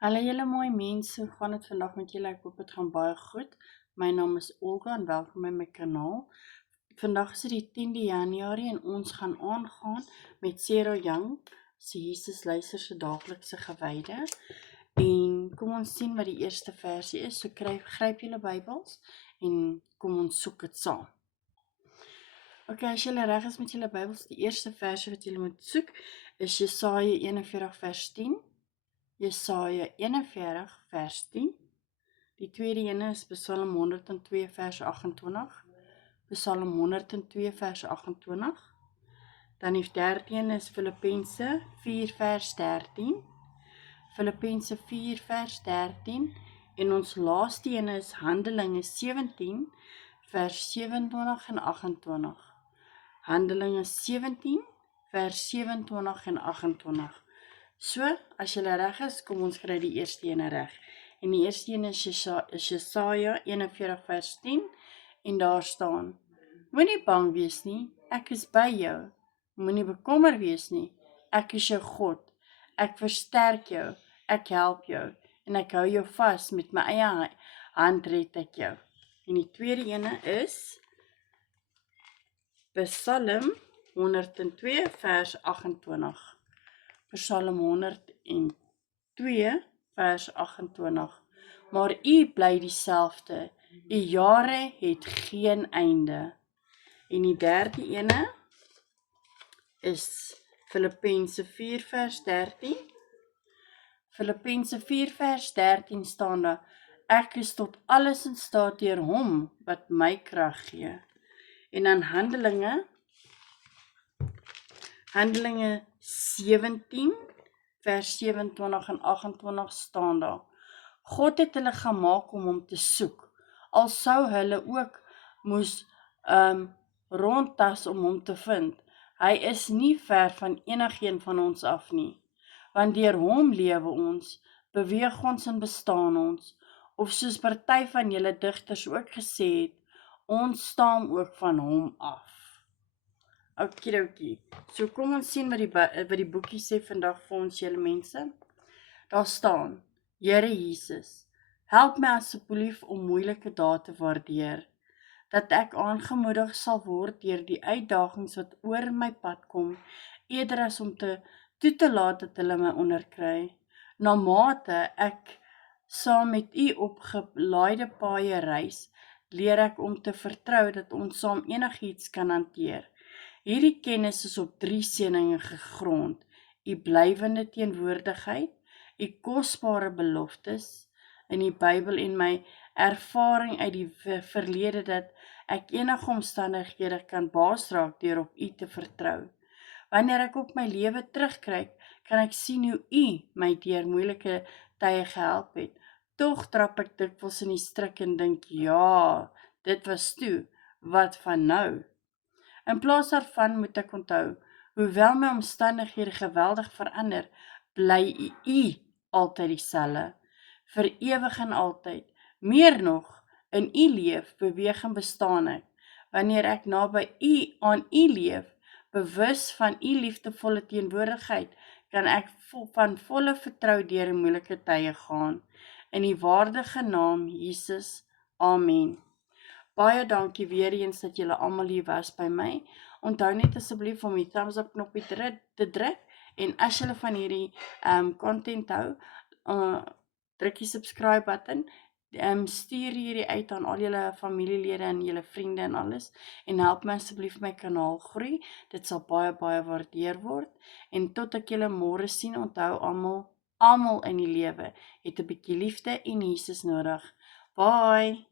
Hallo julle mooi mense, hoe gaan dit vandag met julle? Ek hoop dit gaan baie goed. My naam is Olga en welkom by my kanaal. Vandag is dit die 10de Januarie en ons gaan aangaan met Sarah Young se Jesus luister se daaglikse gewyde. En kom ons sien wat die eerste versie is. So gryp julle Bybels en kom ons soek dit saam. Ok, as julle reg is met julle Bybels, die eerste versie wat julle moet soek is Jesaja 41 vers 10. Jesaja 41 vers 10. Die tweede ene is Psalm 102 vers 28. Psalm 102 vers 28. Dan die derde ene is Filippense 4 vers 13. Filippense 4 vers 13. En ons laaste ene is Handelinge 17 vers 27 en 28. Handelinge 17 vers 27 en 28. So, as julle reg is, kom ons kry die eerste ene reg. En die eerste ene is Jesaja 41 vers 10 en daar staan: Moenie bang wees nie, ek is by jou. Moenie bekommer wees nie, ek is jou God. Ek versterk jou, ek help jou en ek hou jou vas met my eie hand red ek jou. En die tweede ene is Psalm 102 vers 28. Psalm 102 vers 28. Maar u bly dieselfde, u jare het geen einde. En die derde ene is Filippense 4 vers 13. Filippense 4 vers 13 staan daar: Ek is tot alles in staat deur hom wat my krag gee. En dan Handelinge 17 vers 27 en 28 staan daar: God het hulle gemaak om hom te soek, al sou hulle ook moes rondtas om hom te vind. Hy is nie ver van enigeen van ons af nie, want deur hom lewe ons, beweeg ons en bestaan ons, of soos party van julle digters ook gesê het, ons staan ook van hom af. Okidokie, so kom ons sien wat die boekie sê vandag vir ons julle mense. Daar staan: Here Jesus, help my asseblief om moeilike dae te waardeer, dat ek aangemoedig sal word deur die uitdagings wat oor my pad kom, eerder as om toe te laat dat hulle my onderkry. Na mate ek saam met u op gelaaide paaie reis, leer ek om te vertrou dat ons saam enigiets kan hanteer. Hierdie kennis is op 3 seëninge gegrond: u blywende teenwoordigheid, u kosbare beloftes in die Bybel en my ervaring uit die verlede dat ek enige omstandighede kan baas raak deur op u te vertrou. Wanneer ek op my lewe terugkyk, kan ek sien hoe u my deur moeilike tye gehelp het. Tog trap ek dikwels in die struik en dink, ja, dit was toe, wat van nou? In plaas daarvan moet ek onthou, hoewel my omstandighede geweldig verander, bly u altyd dieselfde, vir ewig en altyd. Meer nog, in u leef, beweeg en bestaan ek. Wanneer ek naby aan u leef, bewus van u liefdevolle teenwoordigheid, kan ek van volle vertrou deur die moeilike tye gaan. In die waardige naam Jesus, amen. Baie dankie weer eens dat julle almal hier was by my. Onthou net asseblief om die thumbs up knoppie te druk, en as julle van hierdie content hou, druk die subscribe button, stuur hierdie uit aan al julle familielede en julle vriende en alles, en help my asseblief my kanaal groei. Dit sal baie waardeer word. En tot ek julle môre sien, onthou almal in die lewe het 'n bietjie liefde en Jesus nodig. Bye.